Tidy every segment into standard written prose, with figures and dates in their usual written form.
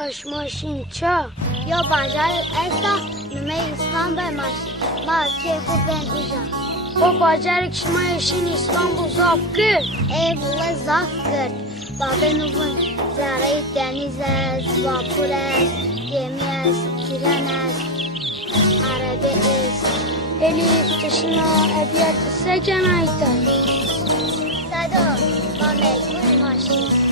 ماشین چا یا بانجار ایسا نمی اسلام به ماشین ما که خوب بین اوجا او بانجار کش ماشین اسلام بو زاف کرد ای بوله زاف کرد بابه نوون زاره دنیز است واپور است گمی است تیران است عربه است الیف تشنا ابیات سکن ایتان صدا با میگوی ماشین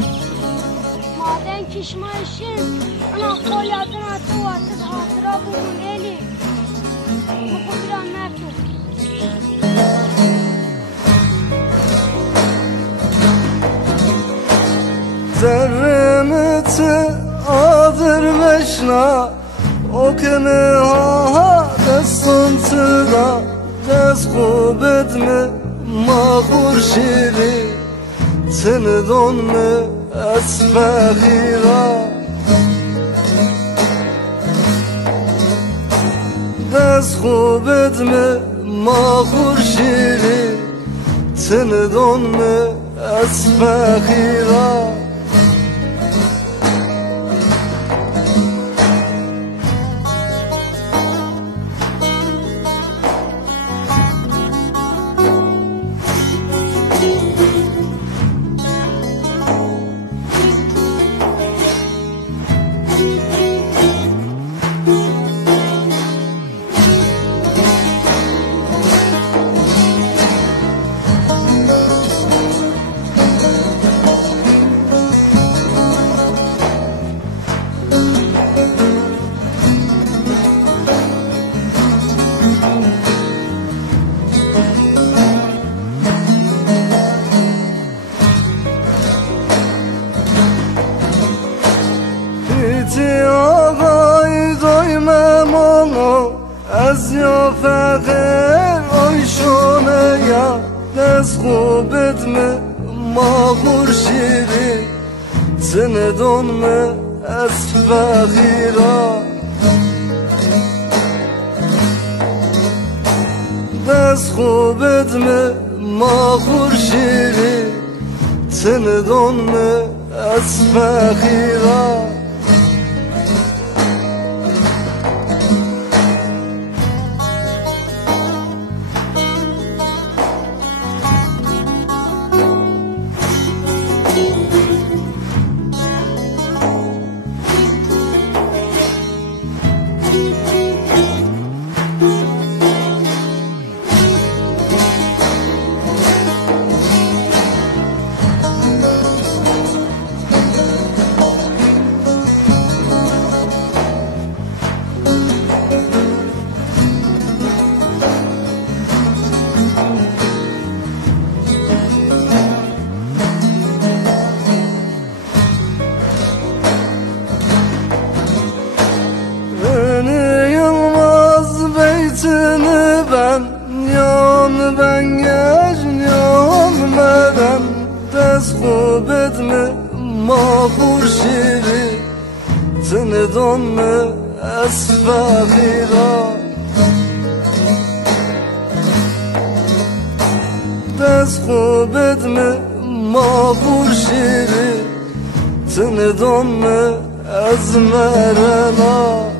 مادن کش ماشین انا قولیاتنا تو واسد حاضرا بودون الی مخبران مرتو زرمت آذر مشنا اوكمه ها دستون تدا دست خوبت ما خورشیری تندون اسفخیرا دست خوبت ما خورشیری تندون اسفخیرا آقای دویمم از یا فقر آی شونه یا دست خوبت ما خورشیری تندون از فقیرا دست خوبت ما خورشیری تندون از فقیرا ben geçmiyorum ben dest خوبت ما خورشیری تندون از فقیرا دست خوبت ما خورشیری تندون از مرنا